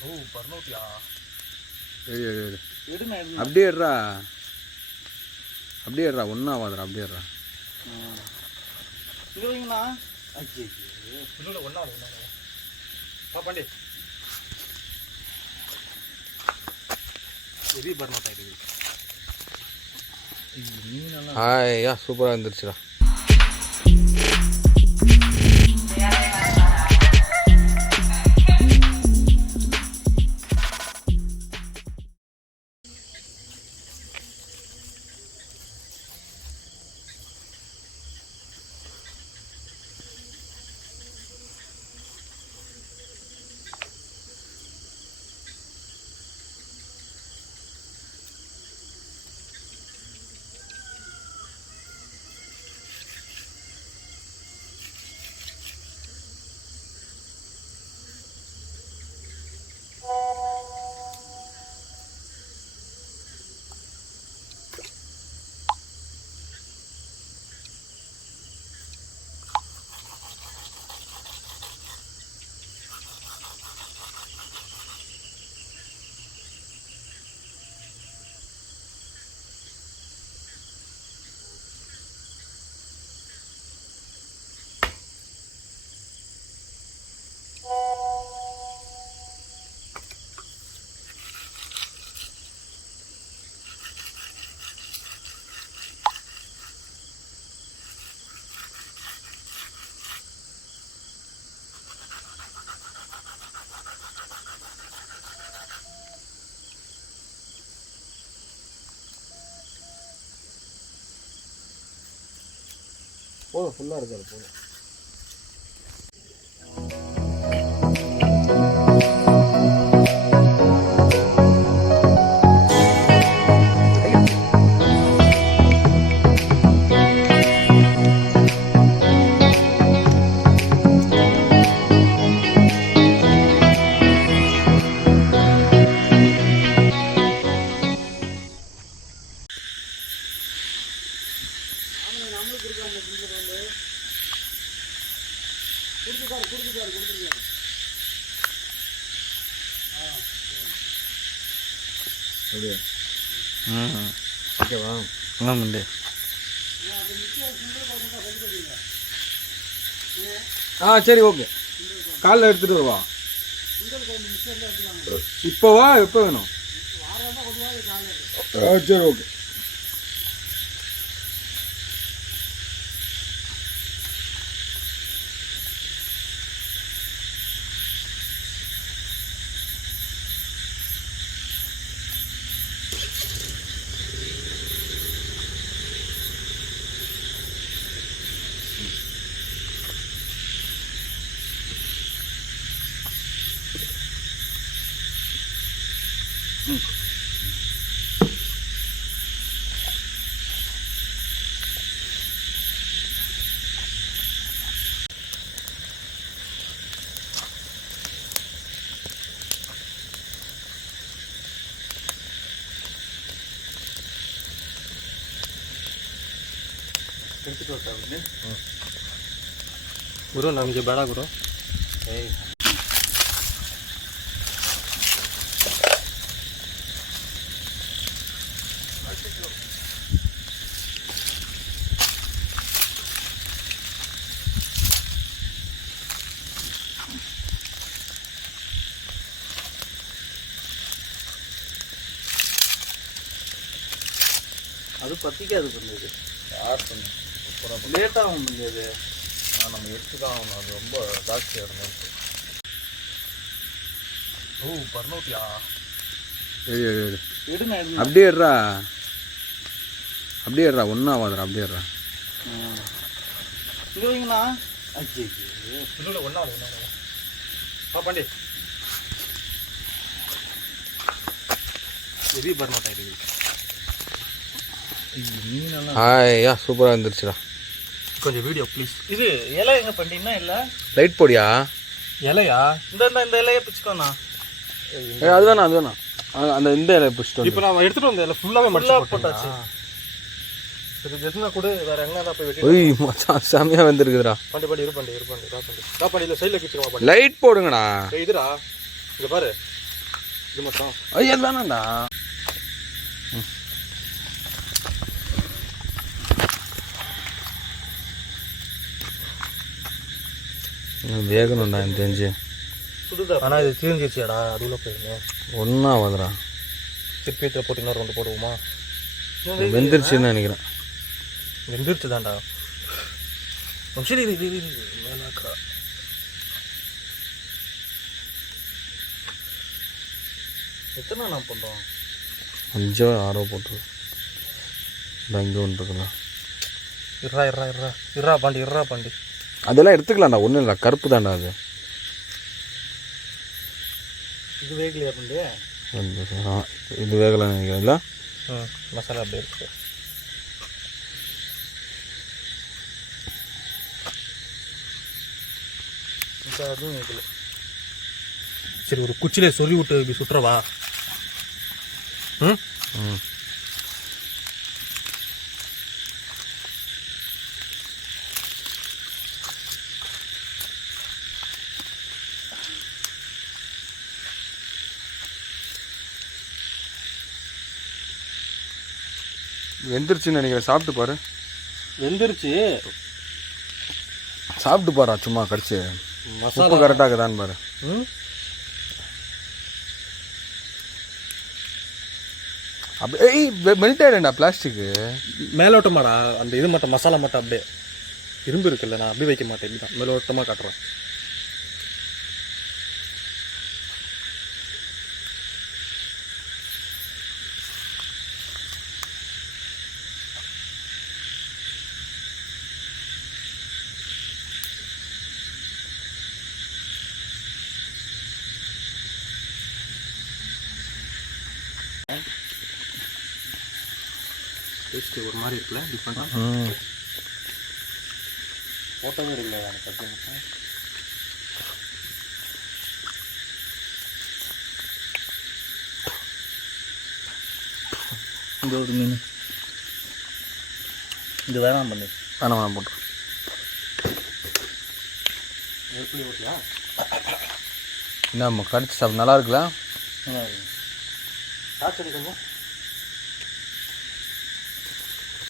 ஓ பர்னோட்டியா அப்படியே இருடா அப்படியே இருடா ஒன்றும் ஆகாதுடா அப்படியே இருடா இது வைங்கண்ணா ஐயோ இல்லை ஒன்றா பாண்டி பெரிய பர்னோட்டா இருக்குது ஐயா சூப்பராக இருந்துருச்சுடா போதும் ஃபுல்லாக இருக்காது போதும் ஓகேவா ஆமாண்டே சரி ஓகே காலைல எடுத்துகிட்டு வா இப்போ வா எப்போ வேணும் சரி ஓகே गुरु ना मुझे बड़ा गुरु அது பத்திக்காது பண்ணது யார் பண்ணு லேட்டாக முடியாது நம்ம எடுத்து தான் ஆகணும் அது ரொம்ப ஜாஸ்தியாக இருந்தது ஓ பர்னோட்டியா அப்படியே இருடா அப்படியே இருடா ஒன்றும் ஆகாதுடா அப்படியே இருடா இது வைங்கண்ணா ஐயோ இல்லை ஒன்றா பாண்டி பெரிய பர்னோட்டா இருக்குது ஐயா சூப்பராக இருந்துருச்சுடா கொஞ்சம் வீடியோ ப்ளீஸ் இது இலை எங்கே பண்ணிட்டீங்கன்னா இல்லை லைட் போடியா இலையா இந்த இலையை பிச்சுக்கோண்ணா அதுதானா அதுதானா அந்த இந்த இலையை பிடிச்சிட்டு இப்போ நான் எடுத்துகிட்டு வந்த இலை ஃபுல்லாகவே போட்டாச்சு சரி ஜெஸ்னா கூட வேறு எங்கே தான் போய் வெட்டி மச்சான் செம்மையாக வந்துருக்குதுடா பண்ணி இருப்பாண்டி இல்லை சைடில் கிச்சுக்கோமா லைட் போடுங்கடா இதுடா இங்கே பாரு இது மட்டும் ஐயா அது வேணாம்டா. வேகணும்டா எனக்கு தெரிஞ்சு. சுடுதா? ஆனால் இது தீர்ந்துச்சியாடா, அதுக்குள்ளே போயிருங்க. ஒன்றா ஆகுதுடா. திருப்பியத்தில் போட்டு இன்னொரு 2 போடுவோமா? வெந்துருச்சுன்னு நினைக்கிறேன். வெந்துருச்சு தான்டா. சரி மேலாக்கா. எத்தனை நான் பண்ணுறோம்? 5 or 6 போட்டு இங்கே ஒன்று இருக்குல்ல. இறா பாண்டி. அதெல்லாம் எடுத்துக்கலாம்டா, ஒன்றும் இல்லை, கருப்பு தான்டா அது. இது வேகலையா பாண்டி? இது வேகலைன்னு நினைக்கிறேன். இல்லை மசாலா அப்படியே இருக்கு. அதுவும் வேகலை. சரி, ஒரு குச்சிலே சொல்லி விட்டு இப்படி சுட்டுறவா? ம் ம் வெந்துருச்சுன்னு நினைக்கிறேன். சாப்பிட்டு பாரு. வெந்துருச்சு. சாப்பிட்டு பாரா, சும்மா கடிச்சு. உப்பு கரெக்டாக இருக்குதான்னு பாரு. ம் அப்படியே மெல்ட் ஆகிடும்டா பிளாஸ்டிக்கு. மேலோட்டமாடா, அந்த இது மட்டும் மசாலா மட்டும் அப்படியே. இரும்பு இருக்குல்ல, நான் அப்படி வைக்க மாட்டேன், இப்படி தான் மேலோட்டமாக காட்டுறேன். டேஸ்ட்டு ஒரு மாதிரி இருக்குல்ல, டிஃப்ரெண்ட்டாக. போட்டவே இல்லை எனக்கு கட்டி. இந்த ஒரு மீன் இது வேணாம் பண்ணு. வேணாம் போட்டு எப்படி ஓட்டியா? என்ன கடிச்சு சாப்பிட நல்லா இருக்குல்ல? நல்லா இருக்கு. காய்ச்சல் கொஞ்சம்